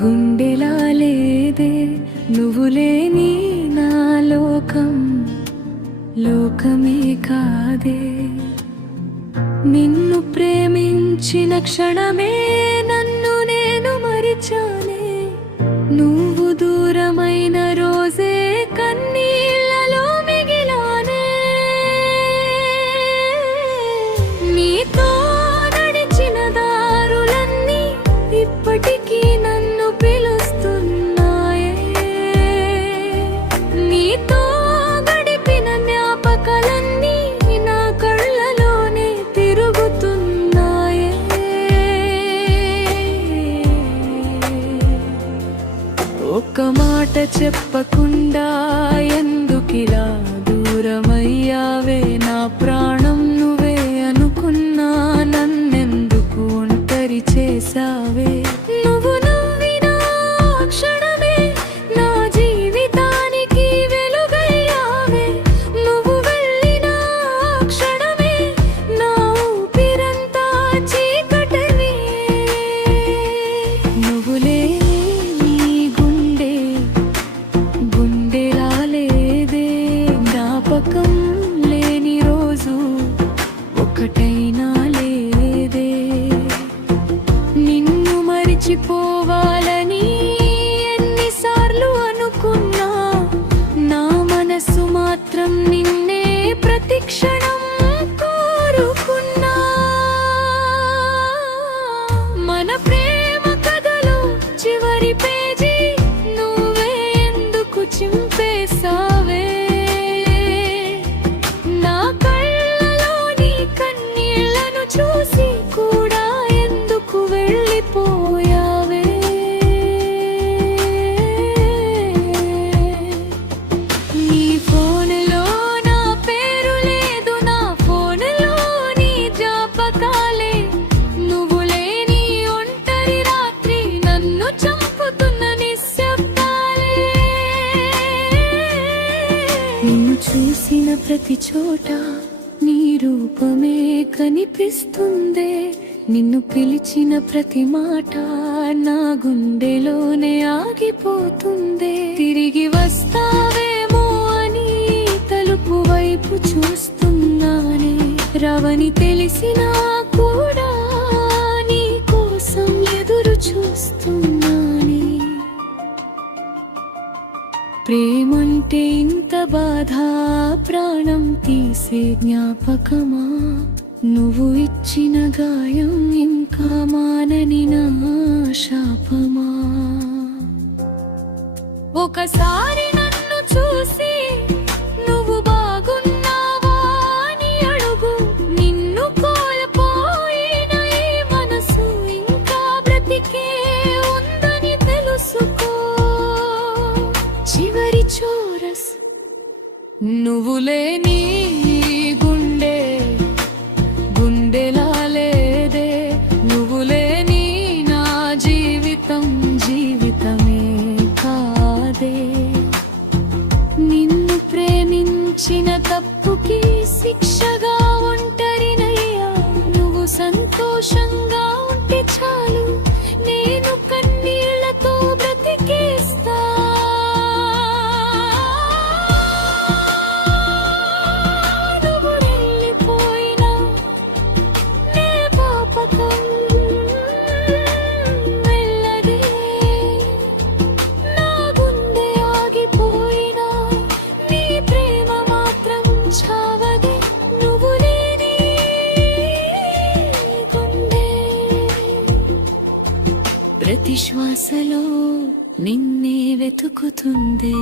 గుండెలా లేదే నువ్వు లేని నా లోకం, లోకమే కాదే. నిన్ను ప్రేమించిన క్షణమే నన్ను నేను మరిచానే. నువ్వు దూరమైన రోజే కన్నీళ్లలో మిగిలానే. నీతో నడిచిన దారులన్నీ ఇప్పటికీ నన్ను పిలుస్తున్నాయే. నీతో గడిపిన జ్ఞాపకాలన్నీ నా కళ్ళలోనే తిరుగుతున్నాయే. ఒక్క మాట చెప్పకుండా ఎందుకిలా దూరమయ్యావే. నా ప్రాణం నువ్వే అనుకున్నా నన్నెందుకు ఒంటరి చేసావే. నువ్వు నవ్విన క్షణమే నా జీవితానికి వెలుగయ్యావే. నువ్వు వెళ్ళిన క్షణమే నా ఊపిరంతా చీకటివే. నువ్వు లేని గుండె గుండెలా లేదే. జ్ఞాపకం లేని రోజు ఒకటైనా లేదే. నిన్ను మరిచిపోవాలని ఎన్నిసార్లు అనుకున్నా నా మనసు మాత్రం నిన్నే ప్రతి క్షణం కోరుకున్నా. మన ప్రేమ కథలో చివరి పేజీ నువ్వే ఎందుకు చింపేసావే. నా కళ్ళలోని కన్నీళ్లను చూసి కూడా ఎందుకు వెళ్ళిపోయావే. నీ ఫోనులో నా పేరు లేదు, నా ఫోనులో నీ జ్ఞాపకాలే. నువ్వు లేని ఒంటరి రాత్రి నన్ను చంపుతున్న నిశ్శబ్దాలే. నిన్ను చూసిన ప్రతి చోట నీ రూపమే కనిపిస్తుందే. నిన్ను పిలిచిన ప్రతి మాట నా గుండెలోనే ఆగిపోతుందే. తిరిగి వస్తావేమో అని తలుపు వైపు చూస్తున్నానే. రవని తెలిసినా కూడా నీ కోసం ఎదురు చూస్తున్నానే. ప్రేమంటే ఇంత బాధ, ప్రాణం తీసే జ్ఞాపకమా. నువ్వు ఇచ్చిన గాయం ఇంకా మానని నా శాపమా. ఒకసారి నన్ను చూసి నువ్వు బాగున్నావా అని అడుగు. నిన్ను కోల్పోయిన ఈ మనసు ఇంకా బ్రతికే ఉందని తెలుసుకో. చివరి చోరస్ నువ్వు లేని గుండె గుండెలా లేదే. నువ్వు లేని నా జీవితం జీవితమే కాదే. నిన్ను ప్రేమించిన తప్పుకి శిక్షగా ఒంటరినయ్యా. నువ్వు సంతోషంగా ఉంటే చాలు, నేను కన్నీళ్లతో బ్రతికేస్తా. నువ్వు వెళ్ళిపోయినా నే పాపకం వెళ్ళదే. నా గుండె ఆగిపోయినా నీ ప్రేమ మాత్రం చావదే. నువ్వు లేని గుండె ప్రతి శ్వాసలో నిన్నే వెతుకుతుందే.